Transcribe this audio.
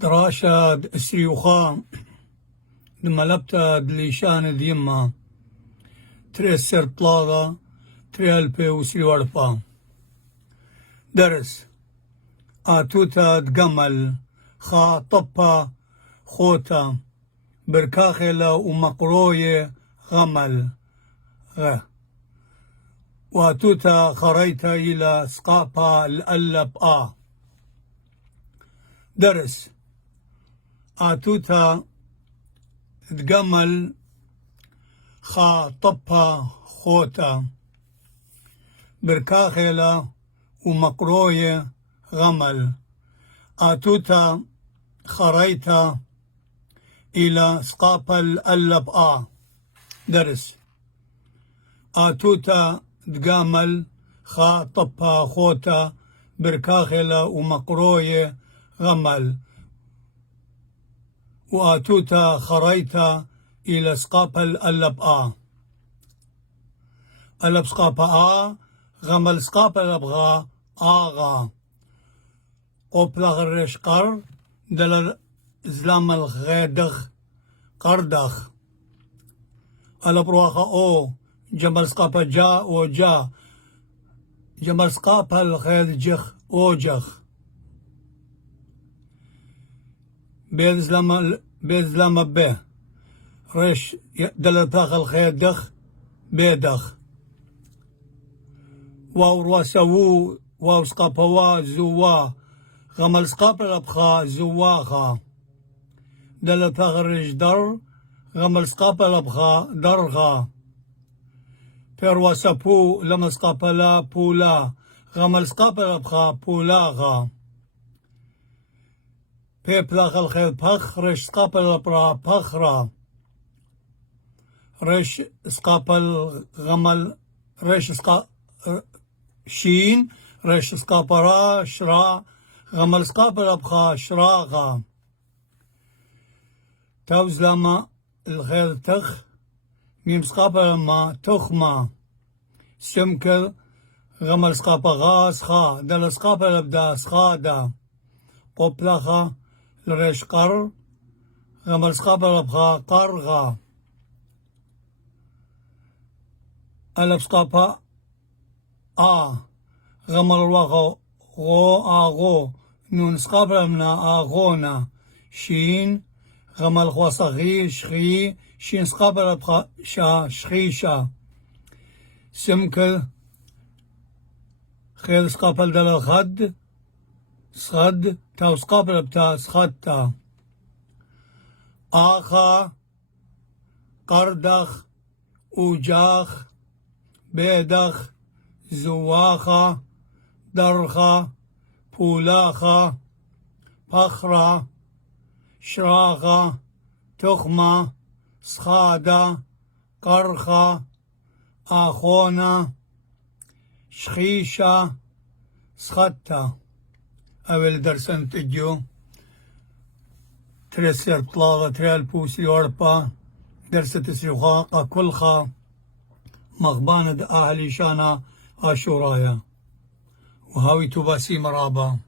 دراشة سريوخا لما لبتا دليشان ديما تريسر طلاضة تريالبي وسريوالبا درس آتوتا دقمل خا طبا خوتا بركاخلة ومقروية غمل واتوتا خريتا إلى سقاپا الألب درس آتوتا دقمل خا طبا خوتا بركاخلة ومقروية غمل آتوتا خريتا إلى سقاپا الألب درس آتوتا دقامل خا طبا خوتا بركاخلة ومقروية غمل وآتوتا خريتا إلى سقاپا الألب ألب سقاپا غمل سقاپا الأبغا آغا قبلغ الرشقر دل زلام الغيدخ قردخ البروخة أو جمل سقاپا جا وجا جمل سقاپا الخيل جخ وجخ بيزلام به ريش دل باخ الخيل دخ بيدخ واو رواسو واو سقاپا وا زوا غمل سقاپا الأبخا زواخا دل باخ الرش در غمل سقاپا الأبخا درغا بيروا سابو لما سقاپا لا بولا غمل سقاپا الأبخا بولاغا بيبلاغ الخيل بخ رش سقاپا الأبرا بخرا رش سقاپا الغمل رش سقا شين رش سقاپا را شرا غمل سقاپا الأبخا شراغا توز لما الخيل تخ ميم سقاپا لما تخما سمكل غمل سقاپا غاز خا دل سقاپا لبدا سخادا قبلخا لرش قر غمل سقاپا لبخا قرغا ألب سقاپا غمل الوغو غو آغو نون سقاپا لمنا آغونا شين غمل خواصغي شخي شين سقاپا لبخا شا شخيشا سمكل خيل سقاپا دل الخد صد تاو سقاپا لبتا سخدتا آخا قردخ اوجاخ بيدخ زواخا درخا بولاخا بخرا شراغا تخما سخادا قرخا آخونا شخيشا سخدتا أول درسن تجو ترسر طلاغة تريال بوسي وربا درسة تسرخا كلخا مغبانة أهلي شانا آشورايا وهاوي تباسي مرابا